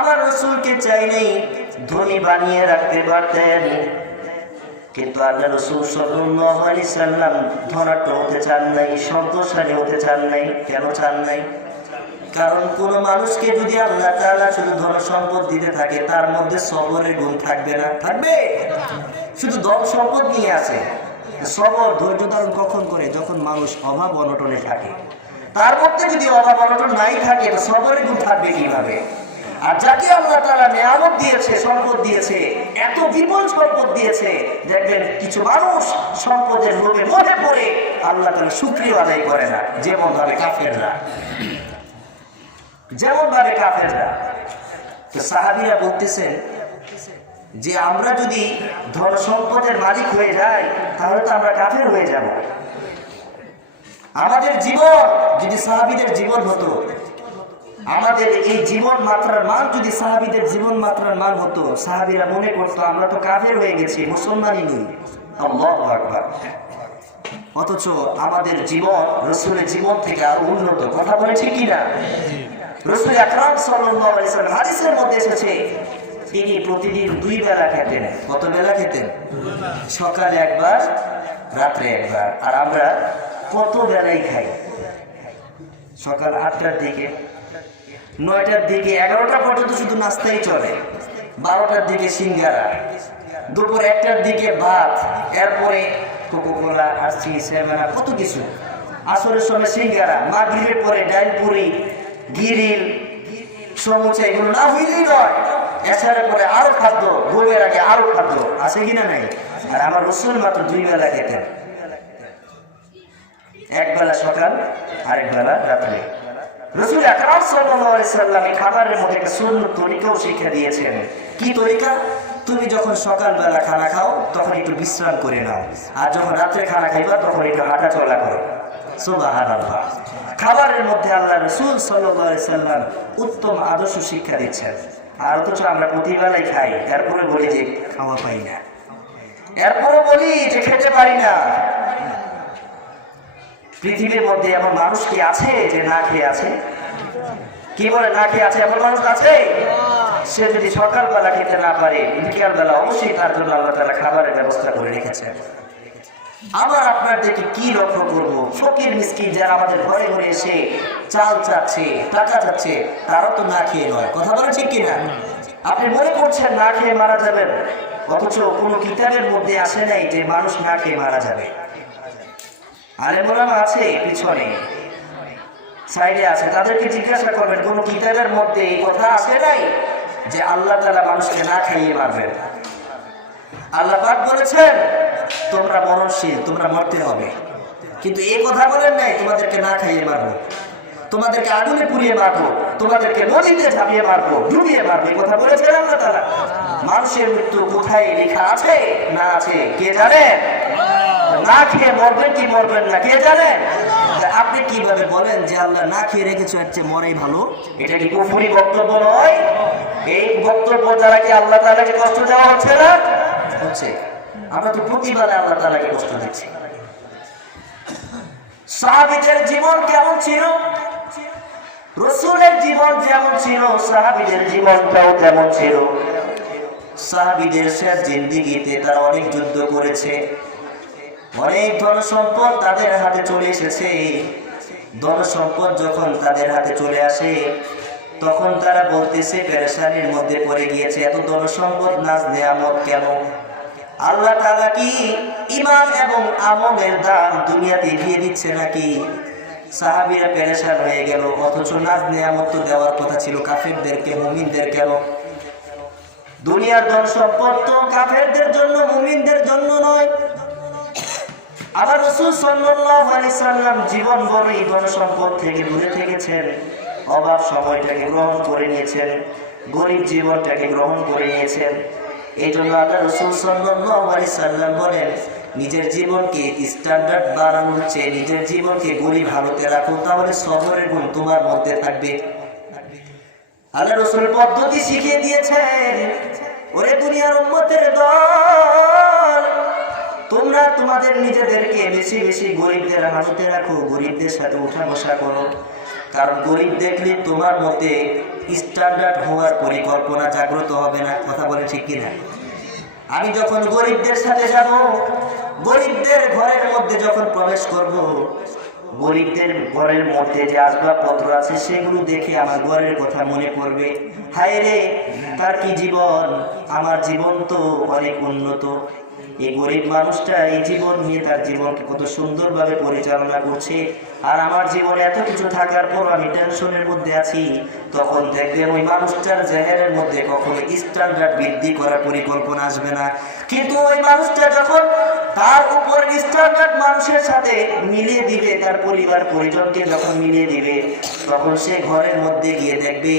আমার রাসূলকে চাইলেই ধনী বানিয়ে রাখতে পারতেন, কিন্তু আল্লাহ রাসূল সাল্লাল্লাহু আলাইহি সাল্লাম ধনাঢ্য হতে চান নাই, সম্পদশালী হতে চান নাই। কেন চান নাই? কারণ কোন মানুষকে যদি আল্লাহ তাআলা শুধু ধন সম্পদ দিতে থাকে, তার মধ্যে সবরের গুণ থাকবে না? থাকবে। শুধু ধন সম্পদ নিয়ে আছে, সবর ধৈর্য ধারণ কখন করে? যখন মানুষ অভাব অনটনে থাকে। তার মধ্যে যদি অভাব অনটন নাই থাকে, তো সবরের গুণ থাকবে কিভাবে? আর যাকে আল্লাহ তাআলা নিয়ামত দিয়েছে, সম্পদ দিয়েছে, এত বিপুল সম্পদ দিয়েছে, দেখবেন কিছু মানুষ সম্পদের লোভে মরে পড়ে আল্লাহ তাআলা শুকরিয়া আদায় করে না, যেমন ভাবে কাফেররা। তো সাহাবীরা বলতেছেন যে আমরা যদি ধন সম্পদের মালিক হয়ে যাই, তাহলে তো আমরা কাফের হয়ে যাব। আমাদের জীবন যদি সাহাবীদের জীবন হতো, আমাদের এই জীবন মাত্রার মান যদি সাহাবীদের জীবন মাত্রার মান হতো, সাহাবীরা মনে করতো আমরা তো কাফের হয়ে গেছি, মুসলমানই নই। আল্লাহু আকবার। অথচ আমাদের জীবন রাসূলের জীবন থেকে আরো উন্নত। কথা বলে ঠিক কিনা? রাসূল আকরাম সাল্লাল্লাহু আলাইহি ওয়াসাল্লাম হাদিসের মধ্যে এসেছে, তিনি প্রতিদিন 2 বেলা খেতেন। কত বেলা খেতেন? সকালে একবার, রাত্রে একবার। আর আমরা কত বেলাই খাই? সকাল 8টার দিকে, 9টার দিকে, 11টা পর্যন্ত শুধু নাস্তাই চলে, 12টার দিকে সিঙ্গারা, দুপুর 1টার দিকে ভাত, এরপরে কোকোকোলা, আরসি, সেভেনা, কত কিছু। আসরের সময় সিঙ্গারা, মাগরিবের পরে ডাল পুরি, গিরিল, সমুচা, এগুলো না হইলেই নয়। এছাড়া পরে আরো খাদ্য, ঘুমের আগে আরো খাদ্য আছে কিনা? নাই। আর আমার রাসূল মাত্র 2 বেলা খেতেন, এক বেলা সকাল, আরেক বেলা রাত্রে। রাসূল আকরাম সাল্লাল্লাহু আলাইহি সাল্লাম এই খাবারের মধ্যে একটা সুন্নত তরিকাও শিক্ষা দিয়েছেন। কি তরিকা? তুমি যখন সকালবেলা খানা খাও, তখন একটু বিশ্রাম করে নাও, আর যখন রাত্রে খানা খাইবা, তখন একটু হাঁটা চলা করো। সুবহানাল্লাহ। খাবারের মধ্যে আল্লাহ রাসূল সাল্লাল্লাহু আলাইহি সাল্লাম উত্তম আদর্শ শিক্ষা দিচ্ছেন। আর অথচ আমরা প্রতিবেলাই খাই, এরপরে বলি যে খাওয়া পাই না, এরপরে বলি যে খেতে পারি না। পৃথিবীর মধ্যে এমন মানুষ কি আছে যে না খেয়ে আছে? কি বলে না খেয়ে আছে? এমন মানুষ আছে? সে যদি সকালবেলা খেতে না পারে, বিকালবেলা অবশ্যই তার জন্য আল্লাহ তাআলা খাবারের ব্যবস্থা করে রেখেছেন। আবার আপনার দিকে কি লক্ষ্য করব? ফকির মিসকিন যারা আমাদের ঘরে ঘরে এসে চাল চাচ্ছে, টাকা চাচ্ছে, তারাও তো না খেয়ে নয়। কথা বলে ঠিক কিনা? আপনি মনে করছেন না খেয়ে মারা যাবেন, অথচ কোনো কিতাবের মধ্যে আসে নাই যে মানুষ না খেয়ে মারা যাবে। আলেম ওলামা আছে পিছনে, সাইডে আছে, তাদেরকে জিজ্ঞাসা করবেন কোন কিতাবের মধ্যে এই কথা আসে নাই যে আল্লাহ তাআলা মানুষকে না খাইয়ে মারবেন। আল্লাহ পাক বলেছেন তোমরা মরণশীল, তোমরা মরতে হবে, কিন্তু এই কথা বলেন নাই তোমাদেরকে না খাইয়ে মারবো, তোমাদেরকে আগুনে পুড়িয়ে মারবো, তোমাদেরকে নদীতে ঝাঁপিয়ে মারবো, ডুবিয়ে মারবো। এই কথা বলেছেন আল্লাহ তাআলা। মানুষের মৃত্যু কোথায় লেখা আছে না আছে কে জানে? না খেয়ে মরবেন কি মরবেন না কে জানেন? আপনি কিভাবে বলেন যে আল্লাহ না খেয়ে রেখেছে, এর চেয়ে মরাই ভালো? এটা কি কুফরি বক্তব্য নয়? এই বক্তব্য দ্বারা কি আল্লাহ তাআলাকে কষ্ট দেওয়া হচ্ছে না? হচ্ছে। আমরা তো প্রতিবারে আল্লাহ তাআলাকে কষ্ট দিচ্ছি। সাহাবীদের জীবন কেমন ছিল? রাসূলের জীবন যেমন ছিল, সাহাবীদের জীবনটাও তেমন ছিল। সাহাবীদের শেষ জিন্দেগিতে তারা অনেক যুদ্ধ করেছে, অনেক ধন সম্পদ তাদের হাতে চলে এসেছে। ধন সম্পদ যখন তাদের হাতে চলে আসে, তখন তারা বলতেছে পেরেশানির মধ্যে পড়ে গিয়েছে, এত ধন সম্পদ নাজ নিয়ামত কেন? আল্লাহ তাআলা কি ঈমান এবং আমলের দাম দুনিয়াতে দিয়ে দিচ্ছে নাকি? সাহাবীরা পেরেশান হয়ে গেল, অথচ নাজ নিয়ামত তো দেওয়ার কথা ছিল কাফেরদেরকে, মুমিনদের কেন? দুনিয়ার ধন সম্পদ তো কাফেরদের জন্য, মুমিনদের জন্য নয়। আবার রাসূল সাল্লাল্লাহু আলাইহি সাল্লাম জীবন ভর এই ধন সম্পদ থেকে দূরে থেকেছেন, অভাব সময়টাকে গ্রহণ করে নিয়েছেন, গরিব জীবনটাকে গ্রহণ করে নিয়েছেন। এই জন্য আল্লাহ রাসূল সাল্লাল্লাহু আলাইহি সাল্লাম বলেন, নিজের জীবনকে স্ট্যান্ডার্ড বাড়ানোর চেয়ে নিজের জীবনকে গরিব হালতে রাখো, তাহলে সবরের গুণ তোমার মধ্যে থাকবে। আল্লাহ রাসূল পদ্ধতি শিখিয়ে দিয়েছেন, ওরে দুনিয়ার উম্মতের দল, তোমরা তোমাদের নিজেদেরকে বেশি বেশি গরিবদের হালতে রাখো, গরিবদের সাথে উঠা বসা করো, কারণ গরিব দেখলে তোমার মধ্যে স্ট্যান্ডার্ড হওয়ার পরিকল্পনা জাগ্রত হবে না। কথা বলে ঠিক কিনা? আমি যখন গরিবদের সাথে যাব, গরিবদের ঘরের মধ্যে যখন প্রবেশ করব, গরিবদের ঘরের মধ্যে যে আসবাবপত্র আছে সেগুলো দেখে আমার ঘরের কথা মনে পড়বে। হায় রে, তার কি জীবন, আমার জীবন তো অনেক উন্নত। এই গরিব মানুষটা এই জীবন নিয়ে তার জীবনকে কত সুন্দরভাবে পরিচালনা করছে, আর আমার জীবনে এত কিছু থাকার পর আমি টেনশনের মধ্যে আছি। তখন দেখবেন ওই মানুষটার জেহেনের মধ্যে কখনো স্ট্যান্ডার্ড বৃদ্ধি করার পরিকল্পনা আসবে না। কিন্তু ওই মানুষটা যখন তার উপর স্ট্যান্ডার্ড মানুষের সাথে মিলিয়ে দিবে, তার পরিবার পরিজনকে যখন মিলিয়ে দিবে, তখন সে ঘরের মধ্যে গিয়ে দেখবে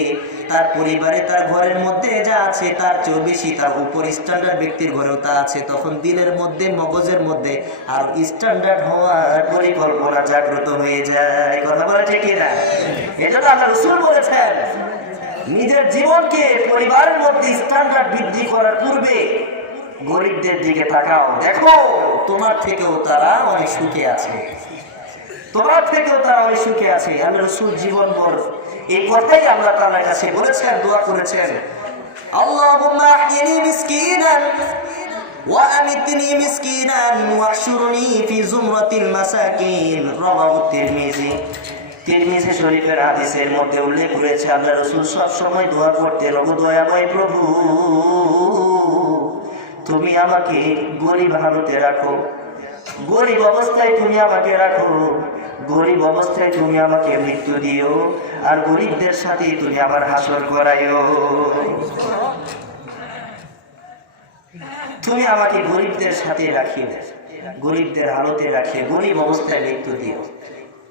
তার পরিবারে তার ঘরের মধ্যে যা আছে তার চেয়ে বেশি তার উপর স্ট্যান্ডার্ড ব্যক্তির ঘরেও তা আছে। তখন দিলের মধ্যে, মগজের মধ্যে আর স্ট্যান্ডার্ড হওয়ার পরিকল্পনা জাগ্রত হয়ে যায়। কথা বলে ঠিক না? এজন্য আল্লাহ রাসূল বলেছেন, নিজের জীবনকে পরিবারের মধ্যে স্ট্যান্ডার্ড বৃদ্ধি করার পূর্বে গরিবদের দিকে তাকাও, দেখো তোমার থেকেও তারা অনেক সুখে আছে, তোমার থেকেও তারা অনেক সুখে আছে। আল্লাহ রাসূল জীবনভর এই কথাই আল্লাহ তাআলার কাছে বলেছেন, দোয়া করেছেন, আল্লাহুম্মা আহইনি মিসকিনান ওয়া আমিতনি মিসকিনান ওয়াহশুরনি ফি যুমরাতিল মাসাকিন। রাওয়াহু তিরমিজি। তিরমিজি শরীফের হাদিসের মধ্যে উল্লেখ করেছে আল্লাহ রাসূল সব সময় দোয়া করতেন, ওগো দয়াময় প্রভু, তুমি আমাকে গরিব হালতে রাখো, গরিব অবস্থায় তুমি আমাকে রাখো, গরিব অবস্থায় তুমি আমাকে মৃত্যু দিও, আর গরিবদের সাথে তুমি আমার হাসর করাইও। তুমি আমাকে গরিবদের সাথে রাখিও, গরিবদের হালতে রাখিও, গরিব অবস্থায় মৃত্যু দিও।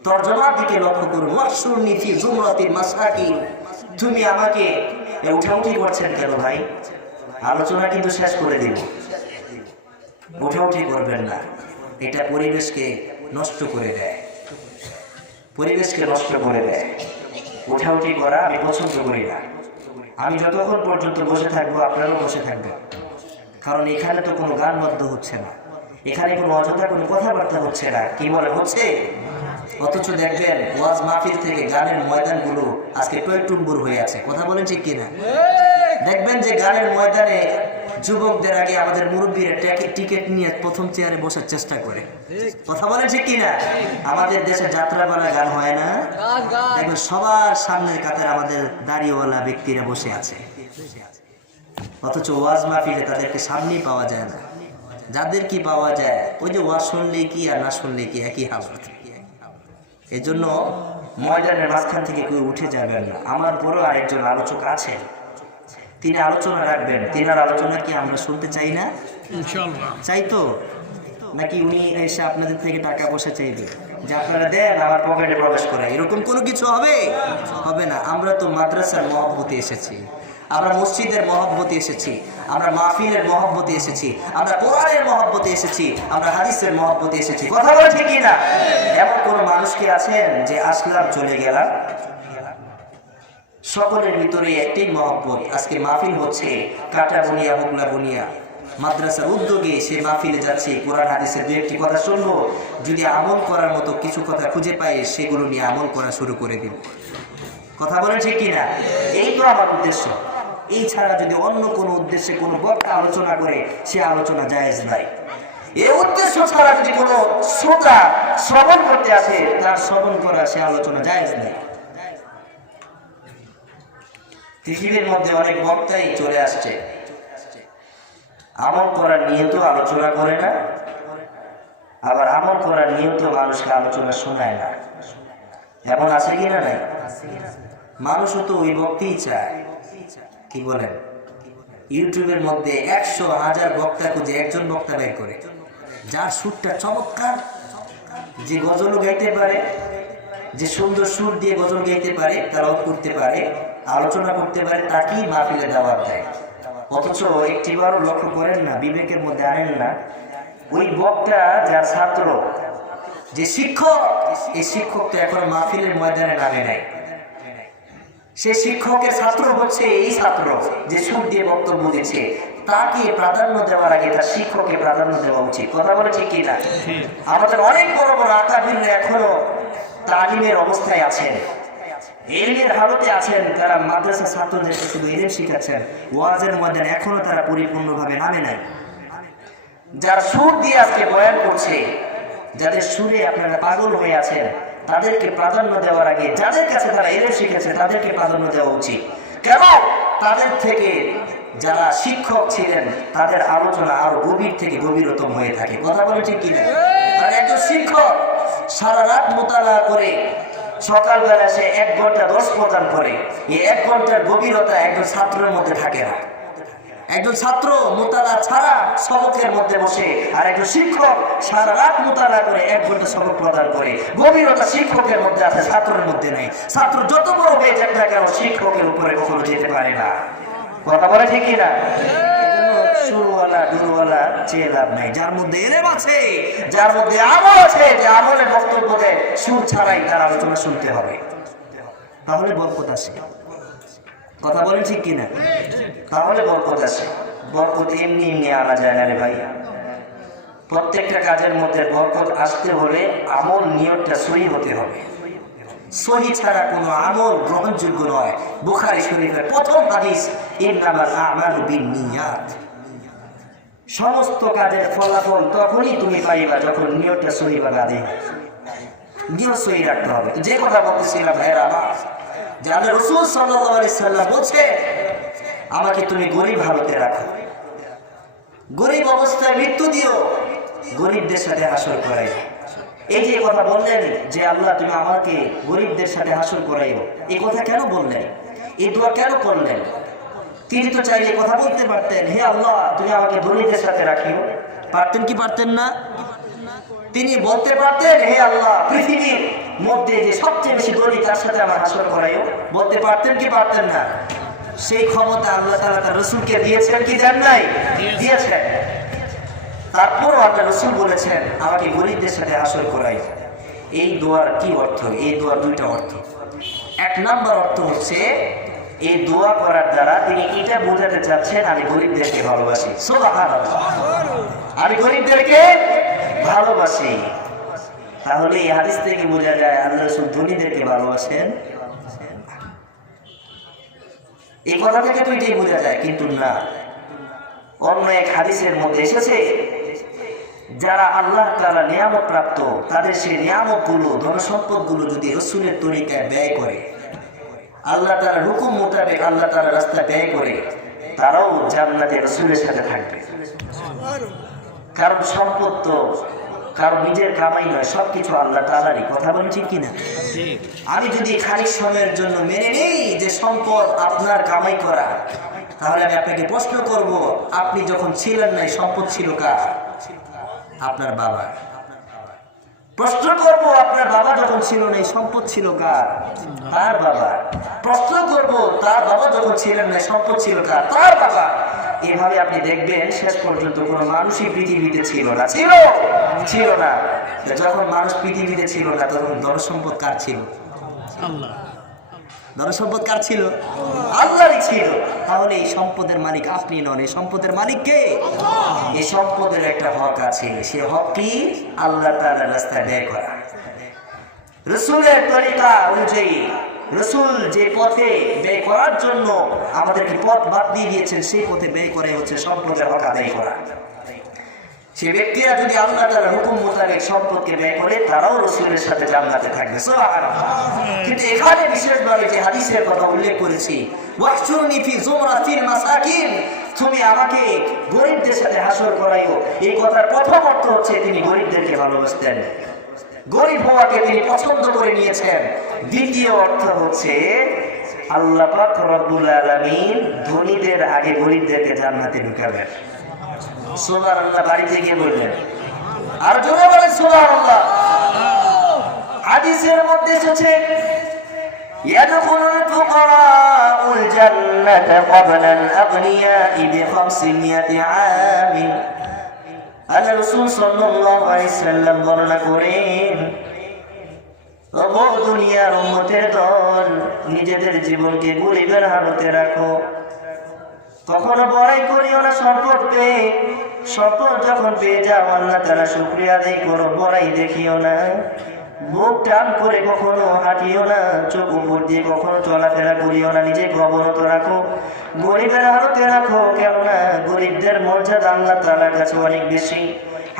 তর্জমার দিকে লক্ষ্য করুন, ওয়াহশুরনি ফি যুমরাতিল মাসাকিন। তুমি আমাকে উঠাউঠি করছেন কেন ভাই? আলোচনা কিন্তু শেষ করে দিব, উঠাউঠি করবেন না, এটা পরিবেশকে নষ্ট করে দেয়, পরিবেশকে নষ্ট করে দেয়। উঠাউঠি করা আমি পছন্দ করি না। আমি যতক্ষণ পর্যন্ত বসে থাকবো আপনারাও বসে থাকবেন, কারণ এখানে তো কোনো গান বাদ্য হচ্ছে না, এখানে কোনো অযথা কোনো কথাবার্তা হচ্ছে না। কি বলে হচ্ছে? অথচ দেখবেন ওয়াজ মাহফিল থেকে গানের ময়দানগুলো আজকে টইটুম্বুর হয়ে আছে। কথা বলেন ঠিক কিনা? দেখবেন যে গানের ময়দানে যুবকদের আগে আমাদের মুরব্বীরা টিকিট নিয়ে প্রথম চেয়ারে বসার চেষ্টা করে। কথা বলেন ঠিক কিনা? আমাদের দেশে যাত্রাপালা গান হয় না, দেখবেন সবার সামনের কাতারে আমাদের দাড়িওয়ালা ব্যক্তিরা বসে আছে, অথচ ওয়াজ মাহফিলে তাদেরকে সামনেই পাওয়া যায় না। যাদের কি পাওয়া যায়, ওই যে ওয়াজ শুনলে কি আর না শুনলে কি একই হালত। এই জন্য ময়দানের মাঝখান থেকে কেউ উঠে যাবেন না। আমার বড় আরেকজন আলোচক আছেন, তিনি আলোচনা রাখবেন। তিনার আলোচনা কি আমরা শুনতে চাই না? ইনশাআল্লাহ চাই তো, নাকি উনি এসে আপনাদের থেকে টাকা পয়সা চাইবে যে আপনারা দেন আমার পকেটে প্রবেশ করে? এরকম কোনো কিছু হবে? হবে না। আমরা তো মাদ্রাসার মহব্বতে এসেছি, আমরা মসজিদের মহব্বতে এসেছি, আমরা মাহফিলের মহব্বতে এসেছি, আমরা কোরআনের মহব্বতে এসেছি, আমরা হাদিসের মহব্বতে এসেছি। কথা বলে ঠিক না? এমন কোনো মানুষ কি আছেন যে আসলাম চলে গেলাম? সকলের ভিতরে একটি মহব্বত। আজকে মাহফিল হচ্ছে কাটা বুনিয়া হুগলা বুনিয়া মাদ্রাসার উদ্যোগে, সে মাহফিলে যাচ্ছে, কোরআন হাদিসের দু একটি কথা শুনবো, যদি আমল করার মতো কিছু কথা খুঁজে পাই সেগুলো নিয়ে আমল করা শুরু করে দিন। কথা বলে ঠিক কিনা? এই তো আমার উদ্দেশ্য। এই ছাড়া যদি অন্য কোনো উদ্দেশ্যে কোনো বক্তা আলোচনা করে, সে আলোচনা জায়েজ নাই। এই উদ্দেশ্য ছাড়া যদি কোনো শ্রোতা শ্রবণ করতে আসে, তার শ্রবণ করা সে আলোচনা জায়েজ নাই। পৃথিবীর মধ্যে অনেক বক্তাই চলে আসছে, আমল করার নিয়ত আলোচনা করে না, আবার আমল করার নিয়ত মানুষকে আলোচনা শোনায় না। এমন আছে কিনা? নাই। মানুষও তো ওই বক্তাই চায়। কি বলেন? ইউটিউবের মধ্যে 100,000 বক্তা খুঁজে একজন বক্তা বের করে, যার সুরটা চমৎকার, যে গজল গাইতে পারে, যে সুন্দর সুর দিয়ে গজল গাইতে পারে, তারাও করতে পারে, আলোচনা করতে পারে, তাকেই মাহফিলে দাওয়াত দেয়। অথচ একটিবারও লক্ষ্য করেন না, বিবেকের মধ্যে আনেন না, ওই বক্তা যার ছাত্র, যে শিক্ষক, এই শিক্ষক তো এখন মাহফিলের ময়দানে নামে নাই। সে শিক্ষকের ছাত্র হচ্ছে এই ছাত্র যে সুর দিয়ে বক্তব্য দিচ্ছে, তাকে প্রাধান্য দেওয়ার আগে তার শিক্ষককে প্রাধান্য দেওয়া উচিত। কথা বলে ঠিক কিনা? আমাদের অনেক বড় বড় আকাবিররা এখনো তালিমের অবস্থায় আছেন, ইলমের হালতে আছেন, তারা মাদ্রাসা ছাত্রদেরকে শুধু ইলম শিখাচ্ছেন, ওয়াজের ময়দানে এখনো তারা পরিপূর্ণভাবে নামে নাই। যারা সুর দিয়ে আজকে বয়ান করছে, যাদের সুরে আপনারা পাগল হয়ে আছেন, তাদেরকে প্রাধান্য দেওয়ার আগে যাদের কাছে তারা ইলম শিখেছে তাদেরকে প্রাধান্য দেওয়া উচিত। কেন? তাদের থেকে যারা শিক্ষক ছিলেন তাদের আলোচনা আরো গভীর থেকে গভীরতম হয়ে থাকে। কথা বলে ঠিক কিনা? কারণ একজন শিক্ষক সারা রাত মোতালা করে সকালবেলা সে 1 ঘন্টা 10 প্রদান করে, এই 1 ঘন্টার গভীরতা একজন ছাত্রের মধ্যে থাকে না। একজন ছাত্র মোতালা ছাড়া সবকের মধ্যে বসে, আর একজন শিক্ষক সারা রাত মোতালা করে 1 ঘন্টা সবক প্রদান করে, গভীরতা শিক্ষকের মধ্যে আছে, ছাত্রের মধ্যে নেই। ছাত্র যত বড় হয়ে যাক না কেন শিক্ষকের উপরে কখনো যেতে পারে না। কথা বলে ঠিক কিনা? সুরওয়ালা দুরওয়ালা চেয়ে লাভ নাই। যার মধ্যে এলেম আছে, যার মধ্যে আমল আছে, যে আমলের বক্তব্য দেয়, সুর ছাড়াই তার আলোচনা শুনতে হবে, তাহলে বরকত আসে। কথা বলেন ঠিক কিনা? তাহলে বরকত আসে। বরকত এমনি এমনি আনা যায় না রে ভাই। প্রত্যেকটা কাজের মধ্যে বরকত আসতে হলে আমল নিয়তটা সহি হতে হবে। সহি ছাড়া কোনো আমল গ্রহণযোগ্য নয়। বুখারী শরীফের প্রথম হাদিস, ইন্নামাল আমালু বিন্নিয়াত। সমস্ত কাজের ফলাফল তখনই তুমি পাইবা যখন নিয়তটা সহি বা গাদে। নিয়ত সহি রাখতে হবে। যে কথা বলতেছিলাম ভাইরা আমার, যে আল্লাহ রাসূল সাল্লাল্লাহু আলাইহি সাল্লাম বলছে, আমাকে তুমি গরিব হালতে রাখো, গরিব অবস্থায় মৃত্যু দিও, গরিবদের সাথে হাসর করাইও। এই যে কথা বললেন যে আল্লাহ তুমি আমাকে গরিবদের সাথে হাসর করাইও, এই কথা কেন বললেন? এই দোয়া কেন করলেন? তিনি তো চাইলে কথা বলতে পারতেন, হে আল্লাহ তুমি আমাকে ধনীদের সাথে রাখিও। পারতেন কি পারতেন না? তিনি বলতে পারতেন, হে আল্লাহ পৃথিবীর মধ্যে যে সবচেয়ে বেশি ধনী তার সাথে আমার হাসর করাইও। বলতে পারতেন কি পারতেন না? সেই ক্ষমতা আল্লাহ তাআলা তার রাসূলকে দিয়েছেন কি দেন নাই? দিয়েছেন। তারপর আল্লাহ রাসূল বলেছেন, আমাকে গরিবদের সাথে হাসর করাইও। এই দোয়ার কি অর্থ? এই দোয়ার 2টা অর্থ। 1 নাম্বার অর্থ হচ্ছে, এই দোয়া করার দ্বারা তিনি এটা বোঝাতে চাচ্ছেন, আমি গরিবদেরকে ভালোবাসি। সুবহানাল্লাহ, আমি গরিবদেরকে ভালোবাসি। তাহলে এই হাদিস থেকে বোঝা যায় আল্লাহ রাসূল ধনীদেরকে ভালোবাসেন। এই কথা থেকে তো এটাই বোঝা যায়, কিন্তু না। অন্য এক হাদিসের মধ্যে এসেছে, যারা আল্লাহ তাআলা নিয়ামত প্রাপ্ত, তাদের সেই নিয়ামত গুলো, ধন সম্পদ গুলো যদি রাসূলের তরিকায় ব্যয় করে, আল্লাহ তাআলার হুকুম মোতাবেক আল্লাহ তাআলার রাস্তায় ব্যয় করে, তারাও জান্নাতে রাসূলের সাথে থাকবে। কারণ সম্পদ তো কারণ নিজের কামাই নয়, সবকিছু আল্লাহ তাআলারই। কথা বলেন ঠিক কিনা? আমি যদি খানিক সময়ের জন্য মেনে নেই যে সম্পদ আপনার কামাই করা, তাহলে আমি আপনাকে প্রশ্ন করব, আপনি যখন ছিলেন না সম্পদ ছিল কার? আপনার বাবা। প্রশ্ন করব, আপনার বাবা যখন ছিল না সম্পদ ছিল কার? তার বাবা। প্রশ্ন করব, তার বাবা যখন ছিলেন না সম্পদ ছিল কার? তার বাবা। এভাবে আপনি দেখবেন শেষ পর্যন্ত কোনো মানুষই পৃথিবীতে ছিল না। ছিল না। যখন মানুষ পৃথিবীতে ছিল না, তখন ধন সম্পদ কার ছিল? আল্লাহ। ধন সম্পদ কার ছিল? আল্লাহরই ছিল। তাহলে এই সম্পদের মালিক আপনি নন, এই সম্পদের মালিক কে? এই সম্পদের একটা হক আছে, সে হক কি? আল্লাহ তাআলার রাস্তায় ব্যয় করা। রাসূলের তরিকা অনুযায়ী রাসূল যে পথে ব্যয় করার জন্য আমাদেরকে পথ বাদ দিয়ে দিয়েছেন, সেই পথে ব্যয় করে হচ্ছে সম্পদের হক আদায় করা। সে ব্যক্তিরা যদি আল্লাহ তাআলার হুকুম মোতাবেক সম্পদকে ব্যয় করে, তারাও রাসূলের সাথে জান্নাতে থাকবে। সুবহানাল্লাহ। কিন্তু এখানে বিশেষভাবে যে হাদিসের কথা উল্লেখ করেছি, ওয়াহশুরনি ফি যুমরাতিল মাসাকিন, তুমি আমাকে গরিবদের সাথে হাসর করাইও, এই কথার প্রথম অর্থ হচ্ছে তিনি গরিবদেরকে ভালোবাসতেন, গরিব হওয়াকে তিনি পছন্দ করে নিয়েছেন। দ্বিতীয় অর্থ হচ্ছে আল্লাহ পাক রব্বুল আলামিন ধনীদের আগে গরিবদেরকে জান্নাতে ঢুকাবেন। সুবহানাল্লাহ। বাড়িতে গিয়ে বললেন, আর জোরে বলেন সুবহানাল্লাহ। হাদিসের মধ্যে এসেছে, ইয়াদখুলুল ফুকারাউল জান্নাতা ক্বাবলাল আগনিয়াই বি500 আমিন। আল্লাহ রাসূল সাল্লাল্লাহু আলাইহি সাল্লাম বর্ণনা করেন, ও দুনিয়ার উম্মতের দল, নিজেদের জীবনকে গরিবের হালতে রাখো। কখনো বড়াই করিও না সম্পদ পেয়ে। সম্পদ যখন পেয়ে যাও, আল্লাহ তাআলা শুকরিয়া আদায় করো, বড়াই দেখিও না। মুখ টান করে কখনো হাঁটিও না, চোখ উপর দিয়ে কখনো চলাফেরা করিও না, নিজেকে অবনত রাখো, গরিবের হালতে রাখো, কেননা গরিবদের মর্যাদা আল্লাহ তাআলার কাছে অনেক বেশি।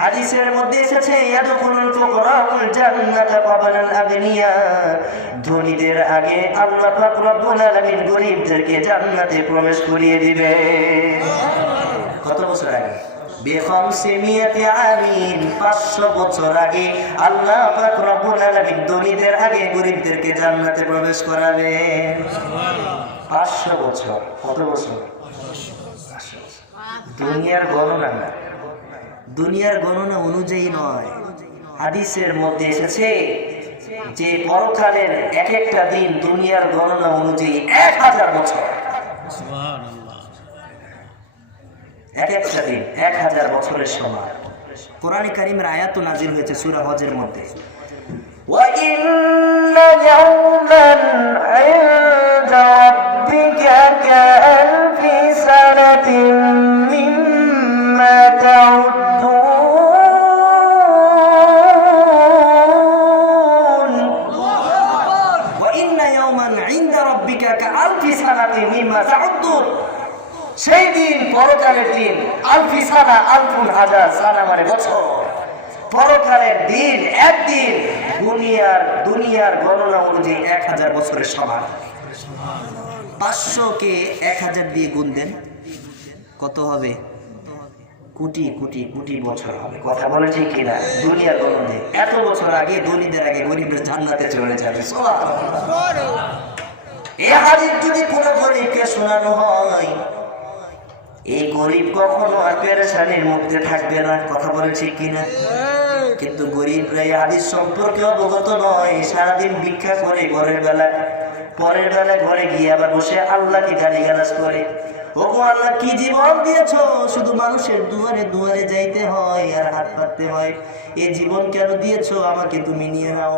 হাদিসের মধ্যে এসেছে ইয়াদখুলুল ফুকারাউল জান্নাতা ক্বাবলাল আগনিয়া, ধনীদের আগে আল্লাহ পাক রব্বুল আলামিন গরিবদেরকে জান্নাতে প্রবেশ করিয়ে দিবে। কত বছর আগে? বিখামসিমিয়াতি আমিন, 500 বছর আগে আল্লাহ পাক রব্বুল আলামিন ধনীদের আগে গরিবদেরকে জান্নাতে প্রবেশ করাবে। 500 বছর। কত বছর? দুনিয়ার গণনা না, দুনিয়ার গণনা অনুযায়ী নয়। হাদিসের মধ্যে এসেছে যে পরকালের এক একটা দিন দুনিয়ার গণনা অনুযায়ী 1000 বছর। এক একটা দিন 1000 বছরের সমান। কোরআনে কারীমের আয়াত নাযিল হয়েছে সূরা হজের মধ্যে, ওয়া ইন্না ইয়াওমান ইনদা রাব্বিকা কাআলফি সানাতিন মিম্মা তাউদ্দুন। ওয়া ইন্না ইয়াওমান ইনদা রাব্বিকা কাআলফি সানাতিন মিম্মা তাউদ্দুন, সেই দিন পরকালের দিন, আলফি সানা, আলফুন হাজার, সানা মানে বছর। পরকালের দিন একদিন দুনিয়ার গণনা অনুযায়ী 1000 বছরের সমান। 500 কে 1000 দিয়ে গুণ দেন, কত হবে? কোটি কোটি কোটি বছর হবে। কথা বলে ঠিক কিনা? দুনিয়ার গণনা এত বছর আগে ধনীদের আগে গরিবরা জান্নাতে চলে যাবে। সুবহানাল্লাহ। এই হাদিস যদি কোনো গরিবকে শোনানো হয়, এই গরিব কখনো আর পেরেশানির মধ্যে থাকবে না। কথা বলে ঠিক কিনা? কিন্তু গরিবরা এই হাদিস সম্পর্কে অবগত নয়। সারাদিন ভিক্ষা করে ঘরের বেলায়, পরের বেলায় ঘরে গিয়ে আবার বসে আল্লাহকে গালিগালাজ করে। ওগো আল্লাহ, কি জীবন দিয়েছো, শুধু মানুষের দুয়ারে দুয়ারে যাইতে হয় আর হাত পাততে হয়। এই জীবন কেন দিয়েছো, আমাকে তুমি নিয়ে নাও।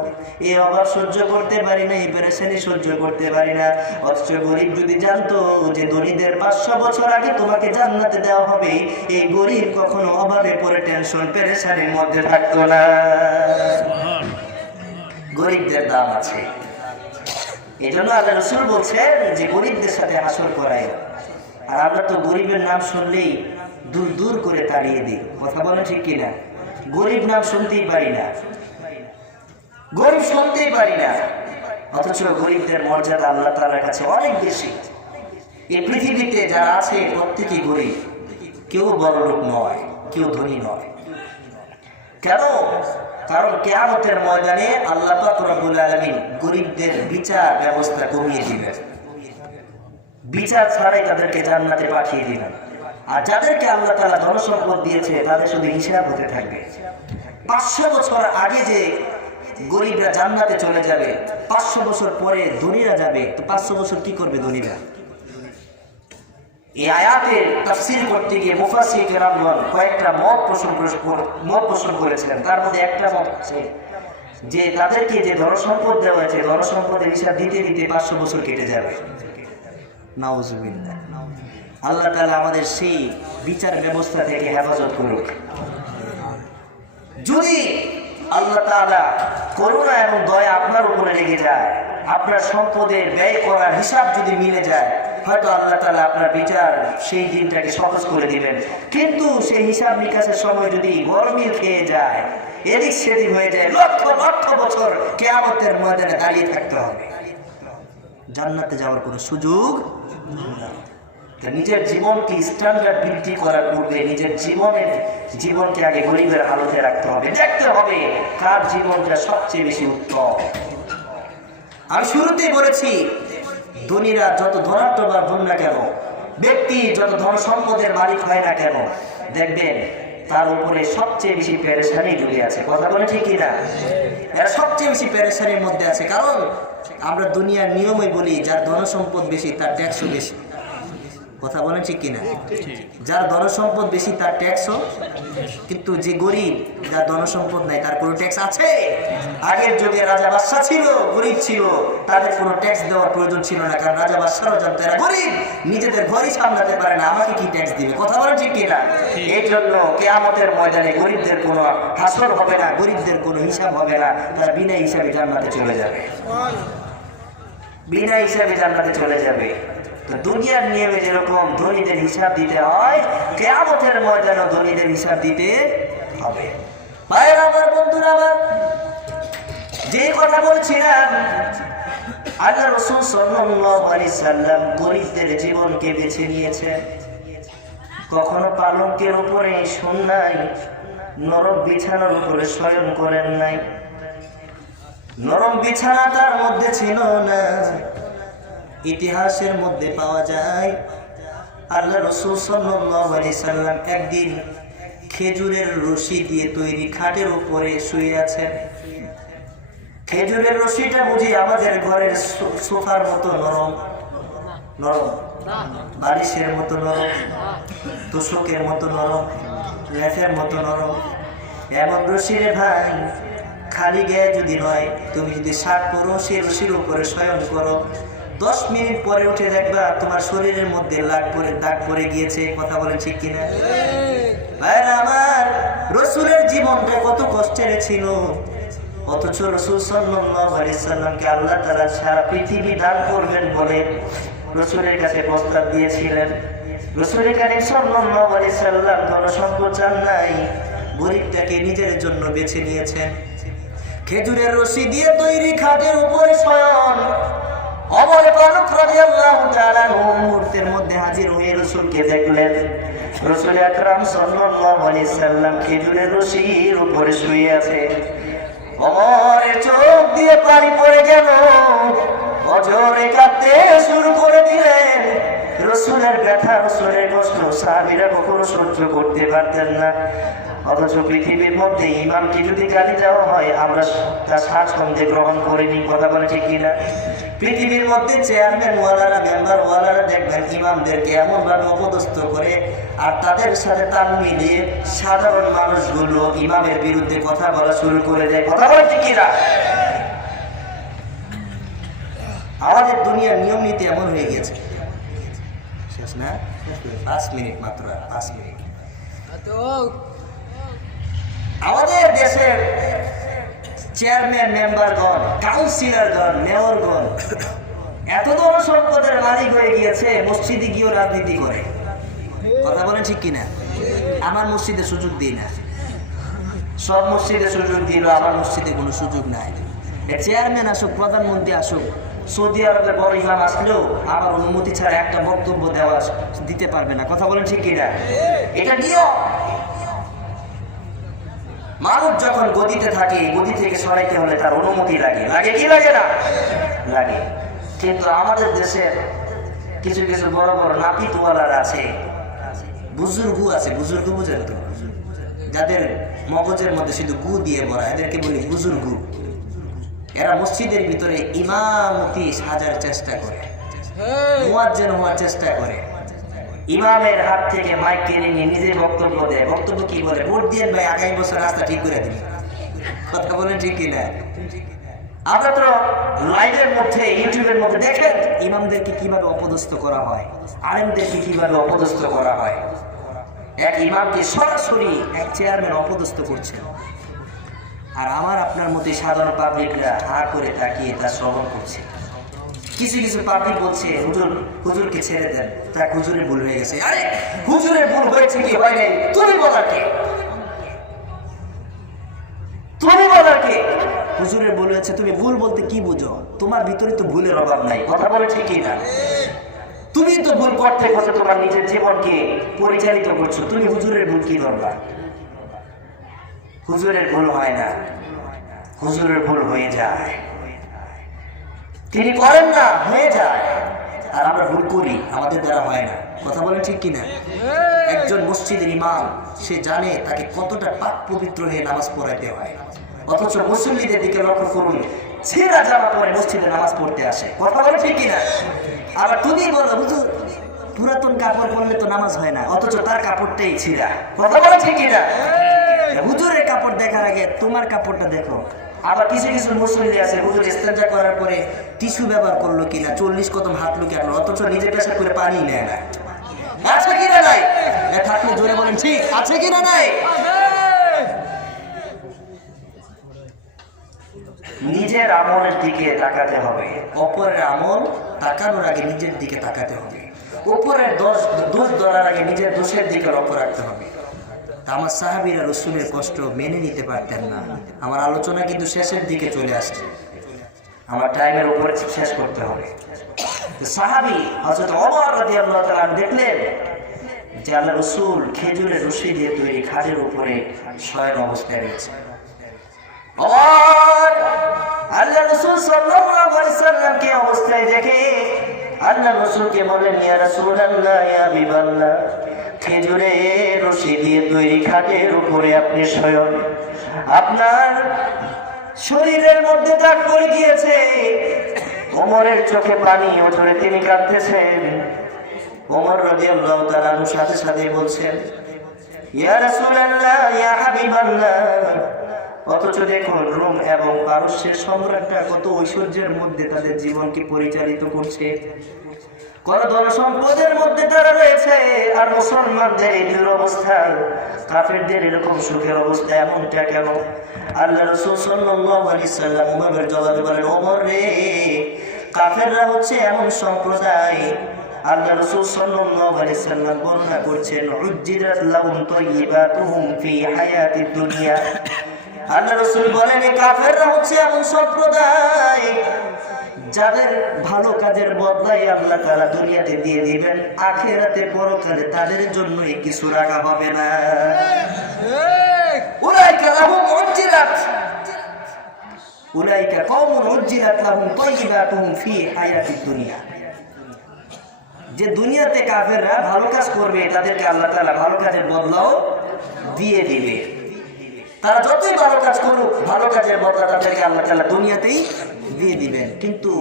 এই অভাব সহ্য করতে পারি না, এই পেরেশানি সহ্য করতে পারি না। অথচ গরিব যদি জানতো যে ধনীদের 500 বছর আগে তোমাকে জান্নাতে দেওয়া হবে, এই গরিব কখনো অভাবে পড়ে টেনশন পেরেশানির মধ্যে থাকতো না। গরিবদের দাম আছে। এই জন্য আল্লাহ রাসূল বলছেন যে গরিবদের সাথে হাসর করায়। আর আমরা তো গরিবের নাম শুনলেই দূর দূর করে তাড়িয়ে দিই। কথা বলে ঠিক কিনা? গরিব নাম শুনতেই পারি না, গরিব শুনতেই পারি না। অথচ গরিবদের মর্যাদা আল্লাহ তাআলার কাছে অনেক বেশি। এই পৃথিবীতে যারা আছে প্রত্যেকেই গরিব, কেউ বড়লোক নয়, কেউ ধনী নয়। কেন? কারণ কিয়ামতের ময়দানে আল্লাহ পাক রব্বুল আলামিন গরিবদের বিচার ব্যবস্থা কমিয়ে দিবেন। বিচার ছাড়াই তাদেরকে জান্নাতে পাঠিয়ে দিবেন। আর যাদেরকে আল্লাহ তাআলা ধন সম্পদ দিয়েছে তাদের শুধু হিসাব হতে থাকবে। 500 বছর আগে যে গরিবরা জান্নাতে চলে যাবে, 500 বছর পরে ধনীরা যাবে, তো 500 বছর কি করবে ধনীরা? এই আয়াতের তাফসীর করতে গিয়ে মুফাসসির কেরামগণ কয়েকটা মত পোষণ করেছিলেন। তার মধ্যে একটা মত আছে যে তাদেরকে যে ধন সম্পদ দেওয়া হয়েছে, ধন সম্পদের হিসাব দিতে দিতে 500 বছর কেটে যাবে। নাউজুবিল্লাহ। আল্লাহ তাআলা আমাদের সেই বিচার ব্যবস্থা থেকে হেফাজত করুক। যদি আল্লাহ তাআলা করুণা এবং দয়া আপনার উপরে লেগে যায়, আপনার সম্পদের ব্যয় করার হিসাব যদি মিলে যায়, হয়তো আল্লাহ তাআলা আপনার বিচার সেই দিনটাকে সহজ করে দিবেন। কিন্তু সেই হিসাব নিকাশের সময় যদি গরমিল খেয়ে যায়, এদিক সেদিক হয়ে যায়, লক্ষ লক্ষ বছর কিয়ামতের ময়দানে দাঁড়িয়ে থাকতে হবে। জান্নাতে যাওয়ার কোনো সুযোগ নেই। নিজের জীবনকে স্ট্যান্ডার্ড বৃদ্ধি করার পূর্বে নিজের জীবনকে আগে গরিবের হালতে রাখতে হবে। দেখতে হবে কার জীবনটা সবচেয়ে বেশি উত্তম। আমি শুরুতেই বলেছি, ধনীরা যত ধনাত্মক হন না কেন, ব্যক্তি যত ধন সম্পদের মালিক হয় না কেন, দেখবেন তার উপরে সবচেয়ে বেশি পেরেশানি জড়ি আছে। কথা বলে ঠিক কিনা? এরা সবচেয়ে বেশি পেরেশানির মধ্যে আছে। কারণ আমরা দুনিয়ার নিয়মই বলি, যার ধন সম্পদ বেশি তার ট্যাক্সও বেশি। কথা বলেন ঠিক কিনা? যার ধনসম্পদ বেশি তার ট্যাক্সও, কিন্তু যে গরিব যার ধনসম্পদ নাই তার কোনো ট্যাক্স আছে? আগের যুগে রাজা বাদশা ছিল, গরিব ছিল, তাদের কোনো ট্যাক্স দেওয়ার প্রয়োজন ছিল না, কারণ রাজা বাদশারাও জানতো এরা গরিব, নিজেদের ঘরই সামলাতে পারে না, আমাকে কি ট্যাক্স দিবে? কথা বলেন ঠিক কিনা? এই জন্য কিয়ামতের ময়দানে গরিবদের কোনো হাসর হবে না, গরিবদের কোনো হিসাব হবে না, তারা বিনা হিসাবে জান্নাতে চলে যাবে, বিনা হিসাবে জান্নাতে চলে যাবে। তো দুনিয়ার নিয়মে যেরকম ধনীদের হিসাব দিতে হয়, কিয়ামতের ময়দানে ধনীদের হিসাব দিতে হবে। ভাইরা আমার, বন্ধুরা আমার, যে কথা বলছিলাম, আল্লাহ রাসূল সাল্লাল্লাহু আলাইহি সাল্লাম গরিবদের জীবনকে বেছে নিয়েছেন। কখনো পালঙ্কের উপরে শুন নাই, নরম বিছানার উপরে শয়ন করেন নাই, নরম বিছানা তার মধ্যে ছিল না। ইতিহাসের মধ্যে পাওয়া যায় আল্লাহ রাসূল সাল্লাল্লাহু আলাইহি সাল্লাম একদিন খেজুরের রশি দিয়ে তৈরি খাটের উপরে শুয়ে আছেন। খেজুরের রশিটা বুঝি আমাদের ঘরের সোফার মতো নরম, নরম বালিশের মতো নরম, তোষকের মতো নরম, লেফের মতো নরম। এমন রশি রে ভাই, খালি গায়ে যদি নয়, তুমি যদি শার্ট পরো, সে রশির উপরে শয়ন করো, 10 মিনিট পরে উঠে দেখবা তোমার শরীরের মধ্যে দাগ পড়ে গিয়েছে। কথা বলেন ঠিক কিনা? ভাইরা আমার, রাসূলের জীবনটা কত কষ্টের ছিল, অথচ রাসূল সাল্লাল্লাহু আলাইহি সাল্লামকে আল্লাহ তাআলা সারা পৃথিবী দান করবেন বলে রাসূলের কাছে প্রস্তাব দিয়েছিলেন। রাসূল কারীম সাল্লাল্লাহু আলাইহি সাল্লাম ধনসম্পদ চান নাই, গরিবটাকে নিজের জন্য বেছে নিয়েছেন। খেজুরের রশি দিয়ে তৈরি খাটের উপরে শয়ন। ওমর ফারুক রাদিয়াল্লাহু তাআলা মুহূর্তের মধ্যে হাজির হয়ে রাসূলকে দেখলেন। রাসূল আকরাম সাল্লাল্লাহু আলাইহি সাল্লাম খেজুরের রশির উপরে শুয়ে আছে। ওমরের চোখ দিয়ে পানি পড়ে গেল, অজরে কাঁদতে শুরু করে দিলেন। রাসূলের ব্যথা, রাসূলের কষ্ট সাহাবীরা কখনো সহ্য করতে পারতেন না। অথচ পৃথিবীর মধ্যে ইমামকে যদি গালি দেওয়া হয়, আমরা তা স্বাচ্ছন্দ্যে গ্রহণ করিনি। কথা বলে ঠিক কিনা? পৃথিবীর মধ্যে চেয়ারম্যান ওয়ালারা, মেম্বার ওয়ালারা দেখবেন ইমামদেরকে এমন ভাবে অপদস্থ করে, আর তাদের সাথে তাল মিলিয়ে সাধারণ মানুষগুলো ইমামের বিরুদ্ধে কথা বলা শুরু করে দেয়। কথা বলে ঠিক কিনা? আমাদের দুনিয়ার নিয়ম নীতি এমন হয়ে গেছে। শেষ না? 5 মিনিট মাত্র, 5 মিনিট। আমাদের দেশের চেয়ারম্যান, মেম্বারগণ, কাউন্সিলরগণ, মেয়রগণ এত বড় সম্পদের মালিক হয়ে গিয়েছে, মসজিদে গিয়েও রাজনীতি করে। কথা বলেন ঠিক কিনা? আমার মসজিদে সুযোগ দিই না, সব মসজিদে সুযোগ দিল, আমার মসজিদে কোনো সুযোগ নাই। চেয়ারম্যান আসুক, প্রধানমন্ত্রী আসুক, সৌদি আরবের বড় ইমাম আসলেও আমার অনুমতি ছাড়া একটা বক্তব্য দেওয়া দিতে পারবে না। কথা বলেন ঠিক কিনা? এটা নিয়ম। মানুষ যখন গদিতে থাকে, গদি থেকে সরাইতে হলে তার অনুমতি লাগে, লাগে কি লাগে না? লাগে। কিন্তু আমাদের দেশের কিছু কিছু বড় বড় নাপিতওয়ালারা আছে, বুজুর্গ আছে, বুজুর্গ বুঝেন তো, যাদের মগজের মধ্যে শুধু গু দিয়ে ভরা, এদেরকে বলি বুজুর্গ। এরা মসজিদের ভিতরে ইমামতি সাজার চেষ্টা করে, মুয়াজ্জিন হওয়ার চেষ্টা করে, ইমামের হাত থেকে মাইক কিনে নিয়ে নিজে বক্তব্য দেয়। বক্তব্য কি বলে? ভোট দিয়ে ভাই, আগামী বছর রাস্তা ঠিক করে দিন। কথা বলেন ঠিক কিনা? আমরা তো লাইভের মধ্যে, ইউটিউবের মধ্যে দেখেন ইমামদেরকে কিভাবে অপদস্থ করা হয়, আলেমদেরকে কিভাবে অপদস্থ করা হয়। এক ইমামকে সরাসরি এক চেয়ারম্যান অপদস্থ করছেন, আর আমার আপনার মতো সাধারণ পাবলিকরা হা করে তাকিয়ে তা শ্রবণ করছে। কিছু কিছু পাবলিক বলছে, হুজুর, হুজুরকে ছেড়ে দেন, তা হুজুরের ভুল হয়ে গেছে। আরে হুজুরের ভুল হয়েছে কি হয় নাই, তুমি বলার কে? তুমি বলার কে? হুজুরের ভুল হয়েছে, তুমি ভুল বলতে কি বুঝো? তোমার ভিতরে তো ভুলের অভাব নাই। কথা বলে ঠিকই না? তুমি তো ভুল করতে করতে তোমার নিজের জীবনকে পরিচালিত করছো, তুমি হুজুরের ভুল কি ধরবা? হুজুরের ভুল হয় না, হুজুরের ভুল হয়ে যায়। তিনি করেন না, হয়ে যায়। আর আমরা ভুল করি, আমাদের দ্বারা হয় না। কথা বলেন ঠিক কিনা? একজন মসজিদের ইমাম, সে জানে তাকে কতটা পাক পবিত্র হয়ে নামাজ পড়াইতে হয়, অথচ মুসল্লিদের দিকে লক্ষ্য করুন, ছেঁড়া জামা পরে মসজিদে নামাজ পড়তে আসে। কথা বলেন ঠিক কিনা? আবার তুমি বলো, হুজুর পুরাতন কাপড় পরলে তো নামাজ হয় না, অথচ তার কাপড়টাই ছিঁড়া। কথা বলে ঠিক কিনা? হুজুরের কাপড় দেখার আগে তোমার কাপড়টা দেখো। আবার কিছু কিছু মুসল্লি আছে হুজুর ইস্তেঞ্জা করার পরে টিস্যু ব্যবহার করলো কিনা, 40 কদম হাত লুকে আনলো, অথচ নিজে পেশাব করে পানি নেয় না। আছে কিনা নাই? থাকলে জোরে বলেন ঠিক আছে কিনা নাই? নিজের আমলের দিকে তাকাতে হবে, অপরের আমল তাকানোর আগে নিজের দিকে তাকাতে হবে, অপরের দোষ ধরার আগে নিজের দোষের দিকে লক্ষ্য রাখতে হবে। আমার সাহাবীরা রসুলের কষ্ট মেনে নিতে পারতেন না। আমার আলোচনা কিন্তু শেষের দিকে চলে আসছে, আমার টাইমের উপরে শেষ করতে হবে। সাহাবী হযরত ওমর রাদিয়াল্লাহু তাআলা দেখলেন যে আল্লাহ রাসূল খেজুরের রশি দিয়ে তৈরি খাটের উপরে শয়ন অবস্থায় রয়েছে। ওমর আল্লাহ রাসূল সাল্লাল্লাহু আলাইহি সাল্লামকে অবস্থায় দেখে আল্লাহ রাসূলকে বললেন, ইয়া রাসূলুল্লাহ, ইয়া হাবিবাল্লাহ, খেজুরের রশি দিয়ে তৈরি খাটের উপরে আপনি শয়ন, আপনার শরীরের মধ্যে দাগ পড়ে গিয়েছে। ওমরের চোখে পানি ওঠে, তিনি কাঁদতেছেন। ওমর রাদিয়াল্লাহু তাআলা সাথে সাথে বলছেন, ইয়া রাসূলুল্লাহ, ইয়া হাবিবাল্লাহ। অথচ দেখুন রোম এবং পারস্যের সম্রাটরা কত ঐশ্বর্যের মধ্যে তাদের জীবনকে পরিচালিত করছে, কত ধন সম্পদের মধ্যে তারা রয়েছে, আর মুসলমানদের এই দুরবস্থা, কাফেরদের এরকম সুখের অবস্থা, এমনটা কেন? আল্লাহ রাসূল সাল্লাল্লাহু আলাইহি সাল্লাম ওমরের জবাবে বলেন, ওমর রে, কাফেররা হচ্ছে এমন সম্প্রদায়, আল্লাহ রাসূল সাল্লাল্লাহু আলাইহি সাল্লাম বর্ণনা করছেন, উজ্জিরাত লাহুম তাইয়্যিবাতুহুম ফি হায়াতিদ দুনিয়া। আল্লাহ রাসূল বলেন, এই কাফেররা হচ্ছে এমন সম্প্রদায় যাদের ভালো কাজের বদলাই আল্লাহ তাআলা দুনিয়াতে দিয়ে দিবেন, আখিরাতে পরকালে তাদের জন্য কিছু রাখা হবে না। উলাইকা লাহুম উজ্জিরাত, উলাইকা কওমুন উজ্জিরাত লাহুম তাইয়্যিবাতুহুম ফি হায়াতিদ দুনিয়া। যে দুনিয়াতে কাফেররা ভালো কাজ করবে তাদেরকে আল্লাহ তাআলা ভালো কাজের বদলাও দিয়ে দিবে। তারা যতই ভালো কাজ করুক, ভালো কাজের বদলা তাদেরকে আল্লাহ তাআলা দুনিয়াতেই দিয়ে দিবেন। কিন্তু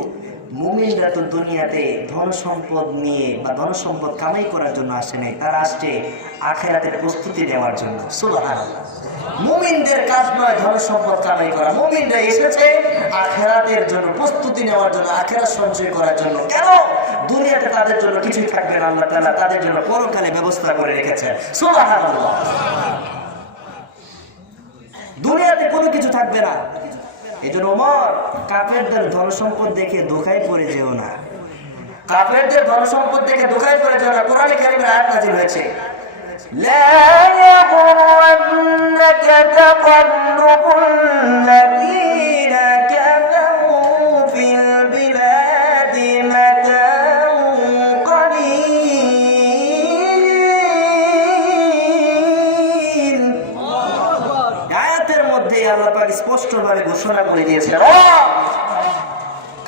মুমিনরা তো দুনিয়াতে ধন সম্পদ নিয়ে বা ধন সম্পদ কামাই করার জন্য আসে নাই, তারা আসছে আখিরাতের প্রস্তুতি নেওয়ার জন্য। সুবহানাল্লাহ। মুমিনদের কাজ নয় ধন সম্পদ কামাই করা, মুমিনরা এসেছে আখিরাতের জন্য প্রস্তুতি নেওয়ার জন্য, আখিরাত সঞ্চয় করার জন্য। কেন? দুনিয়াতে তাদের জন্য কিছুই থাকবে না, আল্লাহ তাআলা তাদের জন্য পরকালে ব্যবস্থা করে রেখেছেন। সুবহানাল্লাহ। দুনিয়াতে কোনো কিছু থাকবে না। এই জন্য ওমর, কাফেরদের ধন সম্পদ দেখে ধোঁকায় পড়ে যেও না, কাফেরদের ধন সম্পদ দেখে ধোঁকায় পড়ে যেও না। কোরআনে কারীমের আয়াত নাযিল হয়েছে, লা ইয়াগুররান্নাকা তাকাল্লুবুল্লাযীনা কাফারু ফিল বিলাদি মাতাউন কলিল। আয়াতের মধ্যে আল্লাহ পাক স্পষ্টভাবে ঘোষণা করে দিয়েছেন,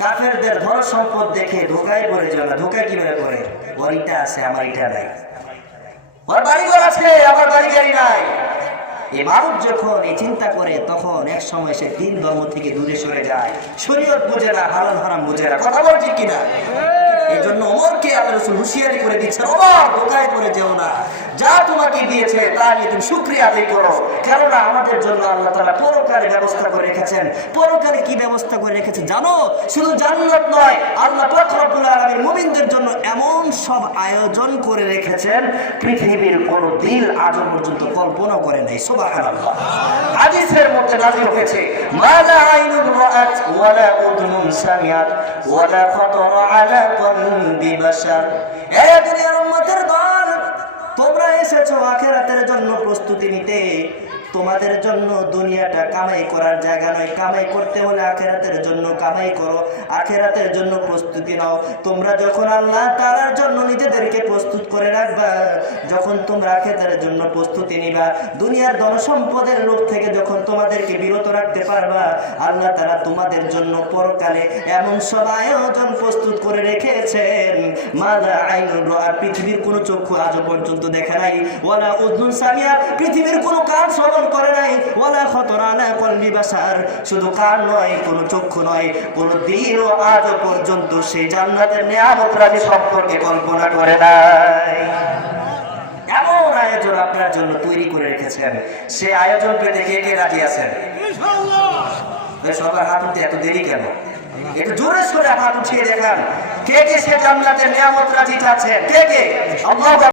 কাফেরদের ধন সম্পদ দেখে ধোঁকায় পড়ে যাবে না। ধোঁকায় কিভাবে পড়ে? ওর ইটা আছে, আমার ইটা নাই, ওর বাড়িঘর আছে, আমার বাড়ি গাড়ি নাই। এই মানুষ যখন এই চিন্তা করে, তখন এক সময় সে দিন ধর্ম থেকে দূরে সরে যায়, শরীয়ত বুঝে না, হালাল হারাম বুঝে না। কথা বল ঠিক কিনা? এই জন্য ওমরকে আল্লাহ রাসূল হুঁশিয়ারি করে দিচ্ছেন, ওমর ধোঁকায় পড়ে যেও না, যা তোমাকে দিয়েছে তা নিয়ে তুমি শুকরিয়া আদায় করো। কেননা আমাদের জন্য আল্লাহ তাআলা পরকালে ব্যবস্থা করে রেখেছেন। পরকালে কি ব্যবস্থা করে রেখেছেন জানো? শুধু জান্নাত নয়, আল্লাহ পাক রব্বুল আলামিন মুমিনদের জন্য এমন সব আয়োজন করে রেখেছেন, পৃথিবীর কোনো দিল আজ পর্যন্ত কল্পনা করে নাই। সুবহানাল্লাহ। হাদিসের মধ্যে নাযিল হয়েছে, মালা আইনুন রাআত ওয়ালা উযুনুন সামিআত ওয়ালা খাতারা আলা কলবি বাশার। এ দুনিয়ার উম্মতের দল, তোমরা এসেছো আখিরাতের জন্য প্রস্তুতি নিতে। তোমাদের জন্য দুনিয়াটা কামাই করার জায়গা নয়, কামাই করতে হলে আখিরাতের জন্য কামাই করো, আখিরাতের জন্য প্রস্তুতি নাও। তোমরা যখন আল্লাহ তাআলার জন্য নিজেদেরকে প্রস্তুত করে রাখবা। যখন তোমরা আখিরাতের জন্য প্রস্তুতি নিবা, দুনিয়ার ধনসম্পদের লোভ থেকে যখন তোমাদেরকে বিরত রাখতে পারবা, আল্লাহ তাআলা তোমাদের জন্য পরকালে এমন সব আয়োজন প্রস্তুত করে রেখেছেন, মালা আইনুন রাআ, পৃথিবীর কোনো চক্ষু আজও পর্যন্ত দেখে নাই, ওয়ালা উযুন সামিয়া, পৃথিবীর কোনো কান শ্রবণ করে নাই, ওয়ালা খাতারা আলা কলবি বাশার, শুধু কান নয়, কোনো চক্ষু নয়, কোনো দিনও আজও পর্যন্ত সেই জান্নাতের নিয়ামত রাজি সম্পর্কে কল্পনা করে নাই। এমন আয়োজন আপনার জন্য তৈরি করে রেখেছেন, সে আয়োজন পেতে কে কে রাজি আছেন? সবার হাত উঠতে এত দেরি কেন? একটু জোরে সোরে হাত উঠিয়ে দেখান কে কে সে জান্নাতের নিয়ামত রাজি আছেন, কে কে? আল্লাহু